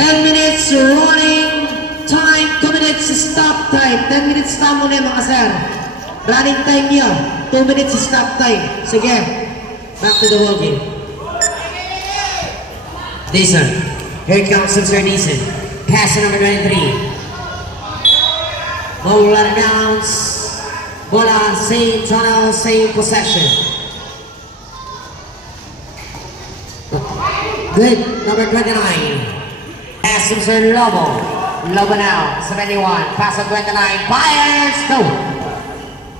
10 minutes running time, 2 minutes stop time. 10 minutes na muna mga sir. Running time niya, 2 minutes stop time. Sige, back to the ball game. Dizon, here comes Sir Dizon. Pass number 23. Ball out of bounds. Bola, same channel, same possession. Good, number 29. Pass from Sir Lobo. Lobo now, 71. Pass on 29. Fires, go.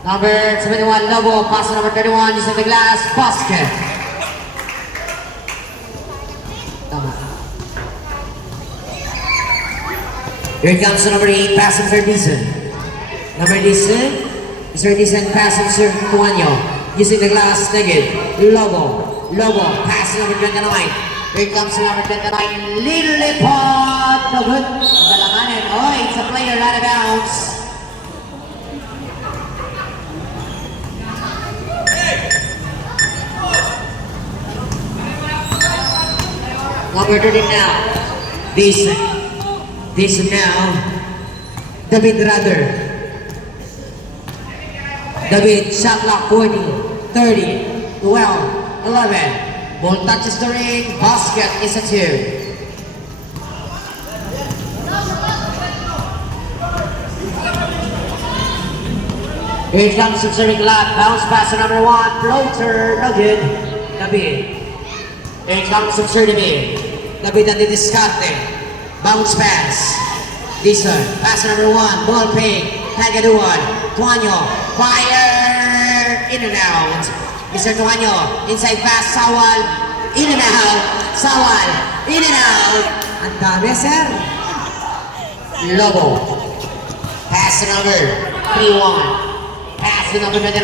Number 71, Lobo. Pass on number 31. Using the glass, basket. Tama. Here comes the number 8. Pass from Sir Dizon. Number Sir Dizon, pass from Sir Tuanyo. Using the glass, negative. Lobo. Lobo, pass number 29. Here comes number 29, Lilliput. No good. Dalanganin. Oh, it's a player out of bounds. Number 13 now. This now. David Rather. David, shot clock 40, 30, 12, 11. Ball touches the ring, basket is a 2. Here comes the serving lap, bounce pass number 1, floater, no good. David. Here comes the David. David ang didiskarte. Bounce pass. Dizon, pass number 1, ball fake, Tagaduan, Tuanyo, fire, in and out. Mr. Tuanyo, inside pass, Sawal, in and out, Sawal, in and out. Ang dami, sir. Lobo, pass number 3-1, pass to number 29.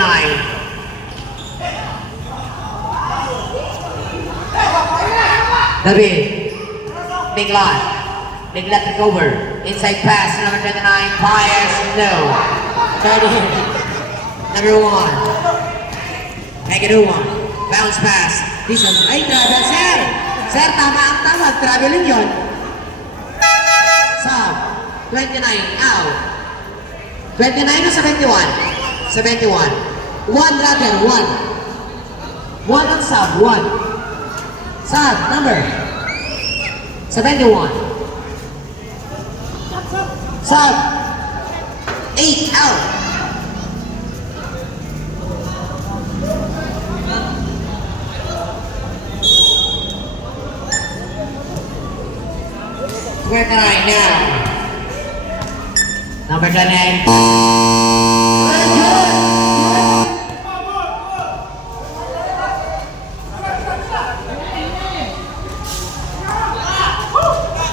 David, Big lot recover, inside pass number 29, fires, no. 30, number 1. Megaduan, bounce pass. Dizon, ay travel, sir. Sir, tama ang tawag. Traveling yun. Sub, 29, out. 29 o 71? 71. 1 rather, 1. 1 ang sub, 1. Sub, number 71. Sub, 8, out. We're right now. Number 10.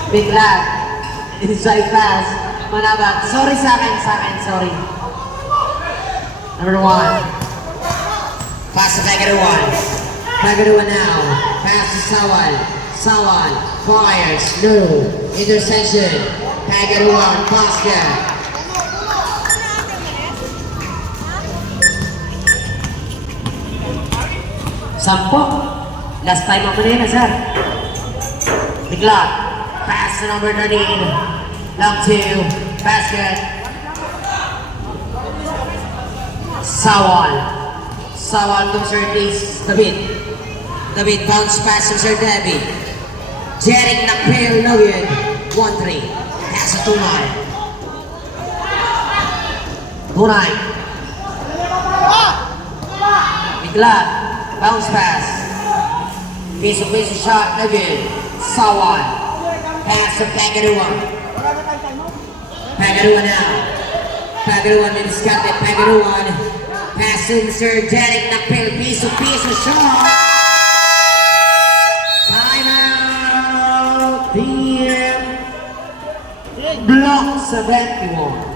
Big lad. Inside pass. Manabag. Sorry sa akin, sorry. Number 1. Pass to Tagaduan. Tagaduan now. Pass to Sawal. Sawal, fires, no, interception, Tagaduan, basket. Sampo, last time ako na yun, sir. Bigla, pass to number 13, long 2, basket. Sawal to Sir David bounce pass to Sir David. Jeric Nakpil, no good. 1-3. Pass to 2-9. 2-9. Bigla. Bounce pass. Piso shot, no good. Sawal. Pass to Tagaduan. Tagaduan now. Tagaduan in the scat. Tagaduan. Pass to Sir Jeric Nakpil. Piso shot. PM Block 71.